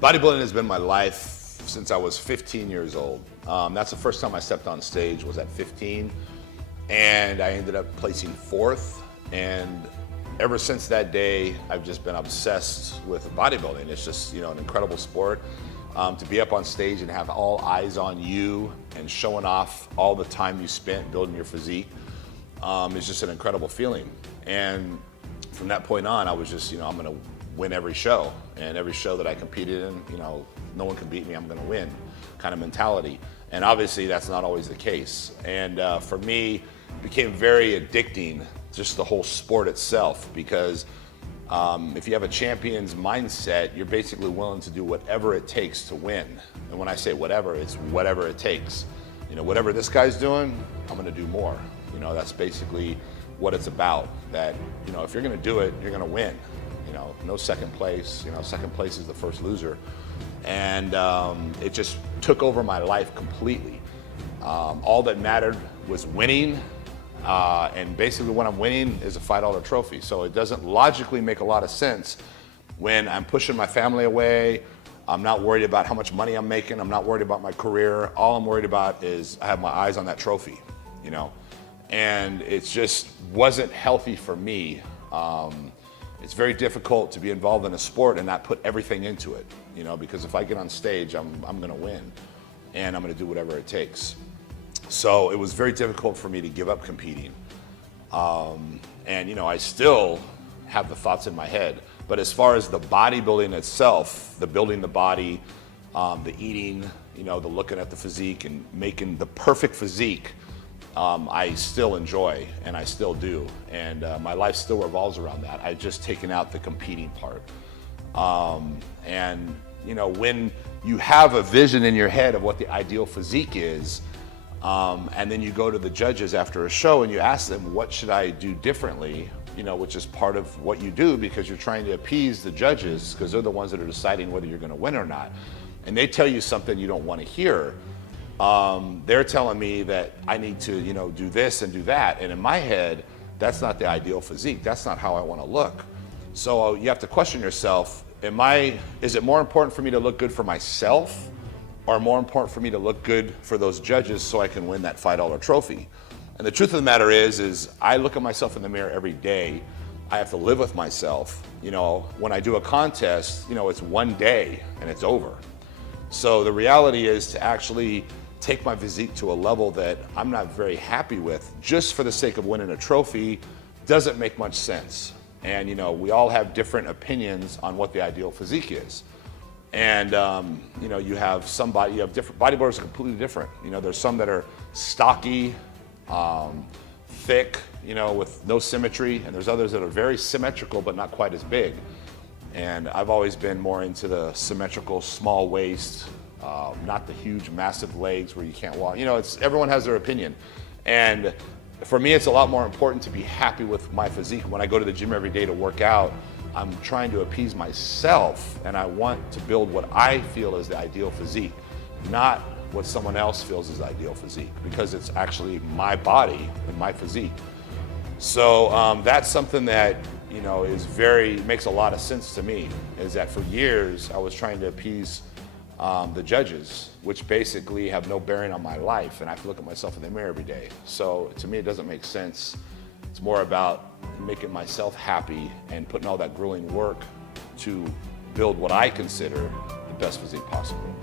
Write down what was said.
Bodybuilding has been my life since I was 15 years old. That's the first time I stepped on stage, was at 15, and I ended up placing fourth. And ever since that day, I've just been obsessed with bodybuilding. It's just, an incredible sport. To be up on stage and have all eyes on you and showing off all the time you spent building your physique is just an incredible feeling. And from that point on, I was just, I'm gonna win every show. And every show that I competed in, no one can beat me, I'm gonna win kind of mentality. And obviously that's not always the case. And for me, it became very addicting, just the whole sport itself, because if you have a champion's mindset, you're basically willing to do whatever it takes to win. And when I say whatever, it's whatever it takes. Whatever this guy's doing, I'm gonna do more. That's basically what it's about. That, if you're gonna do it, you're gonna win. No second place. Second place is the first loser. And it just took over my life completely. All that mattered was winning. And basically when I'm winning is a $5 trophy. So it doesn't logically make a lot of sense when I'm pushing my family away. I'm not worried about how much money I'm making. I'm not worried about my career. All I'm worried about is I have my eyes on that trophy, and it just wasn't healthy for me. It's very difficult to be involved in a sport and not put everything into it, because if I get on stage, I'm gonna win, and I'm gonna do whatever it takes. So it was very difficult for me to give up competing. And I still have the thoughts in my head, but as far as the bodybuilding itself, the building the body, the eating, the looking at the physique and making the perfect physique, I still enjoy, and I still do. And my life still revolves around that. I've just taken out the competing part. And when you have a vision in your head of what the ideal physique is, and then you go to the judges after a show and you ask them, what should I do differently? Which is part of what you do, because you're trying to appease the judges, because they're the ones that are deciding whether you're gonna win or not. And they tell you something you don't wanna hear. They're telling me that I need to, do this and do that. And in my head, that's not the ideal physique. That's not how I wanna look. So you have to question yourself, is it more important for me to look good for myself, or more important for me to look good for those judges so I can win that $5 trophy? And the truth of the matter is I look at myself in the mirror every day. I have to live with myself. When I do a contest, it's one day and it's over. So the reality is to actually take my physique to a level that I'm not very happy with, just for the sake of winning a trophy, doesn't make much sense. And we all have different opinions on what the ideal physique is. And you have different bodybuilders are completely different. There's some that are stocky, thick, with no symmetry, and there's others that are very symmetrical but not quite as big. And I've always been more into the symmetrical, small waist, not the huge, massive legs where you can't walk. Everyone has their opinion. And for me, it's a lot more important to be happy with my physique. When I go to the gym every day to work out, I'm trying to appease myself, and I want to build what I feel is the ideal physique, not what someone else feels is ideal physique, because it's actually my body and my physique. So that's something that makes a lot of sense to me, is that for years I was trying to appease the judges, which basically have no bearing on my life, and I have to look at myself in the mirror every day. So to me, it doesn't make sense. It's more about making myself happy and putting all that grueling work to build what I consider the best physique possible.